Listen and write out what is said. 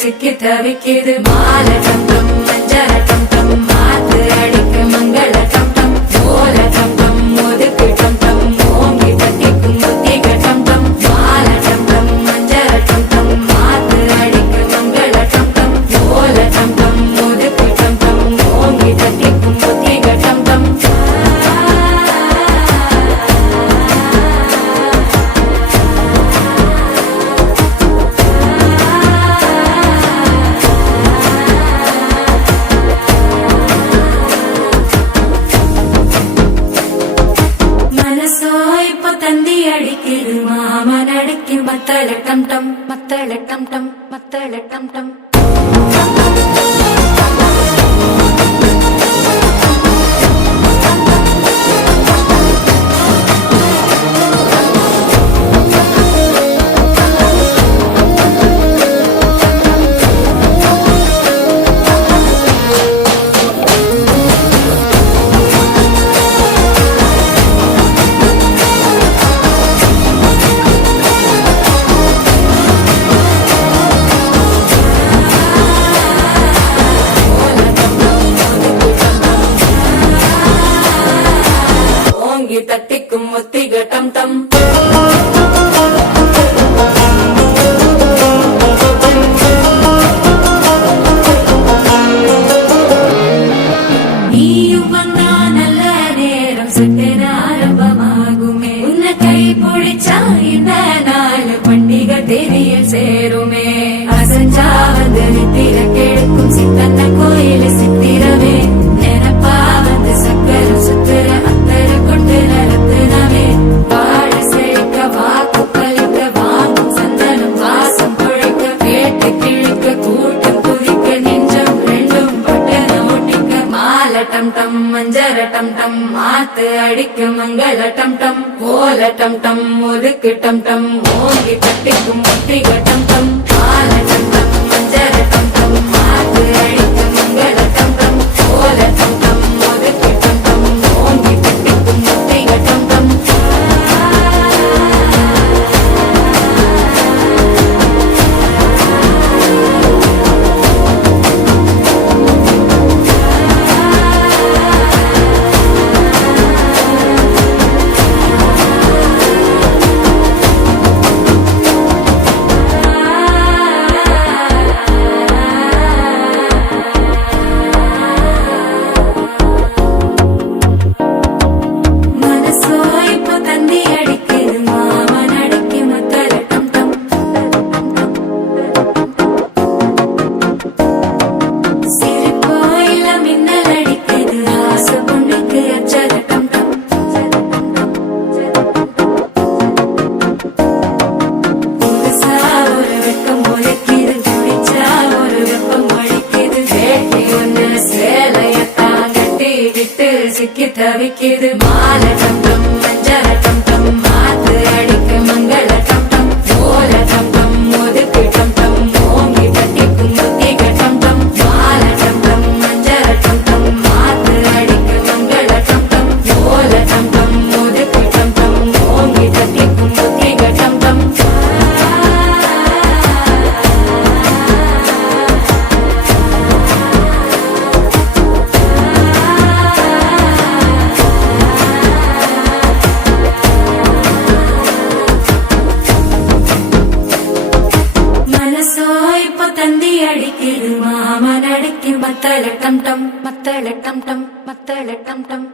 சிக்கி தவிக்கிது மால டம் டம் மஞ்சள டம் டம் மாத்து அடிக்கு மங்கள டம் டம் ஓல டம் டம் ஒதுக்கு டம் டம் ஓங்கி தட்டிக்கும் முத்திக டம் டம் மால டம் டம் மஞ்சள டம் டம் மாத்து அடிக்கு மங்கள டம் டம் ஓல டம் டம் ஒதுக்கு டம் டம் ஓங்கி தட்டிக்கும் முத்திக டம் டம் அடிக்குது மாமன் அடிக்கு மத்தள டம் டம் மத்தள டம் டம் மத்தள டம் டம் தட்டிக்கும் முத்திக டம் டம் நீயும் வந்தா நல்ல நேரம் சட்டென ஆரம்பமாகுமே உன்னை கை பிடிச்சா இந்த நாள் பண்டிகை தேதியில் சேருமே அசஞ்சா வந்து நித்திர கெடுக்கும் சித்தன்ன கோயில சித்திரமே நினப்பா வந்து சக்கரம் சுத்துற அத்தர கொண்டு நடத்துனவே வாழ செழிக்க வாக்கு பலிக்க வாங்கும் சந்தனம் வாசம் பொழைக்க கேட்டு கிழிக்க கூட்டம் குதிக்க நெஞ்சம் ரெண்டும் பட்டன ஓட்டிக்க மால டம் டம் மஞ்சர டம் டம் மாத்து அடிக்க மங்கள டம் டம் ஓல டம் டம் ஒதுக்கு டம் டம் ஓங்கி தட்டிக்கும் முத்திக டம் டம் மால டம் டம் மஞ்சர டம் டம் மாத்து அடிக்க மங்கள டம் டம் ஓல டம் டம் ஒதுக்கு டம் டம் ஓங்கி தட்டிக்கும் முத்திக டம் டம் சிக்கி தவிக்கிது மால டம் டம் மஞ்சள டம் டம் மாத்து அடிக்க மங்கள டம் டம் ஓல டம் டம் ஒதுக்கு டம் டம் ஓங்கி தட்டிக்கும் முத்திக டம் டம் மால டம் டம் மஞ்சள டம் டம் மாத்து அடிக்க மங்கள டம் டம் ஓல டம் டம் ஒதுக்கு டம் டம் ஓங்கி தட்டிக்கும் முத்திக டம் டம் மத்தள டம் டம் மத்தள டம் டம் மத்தள டம் டம்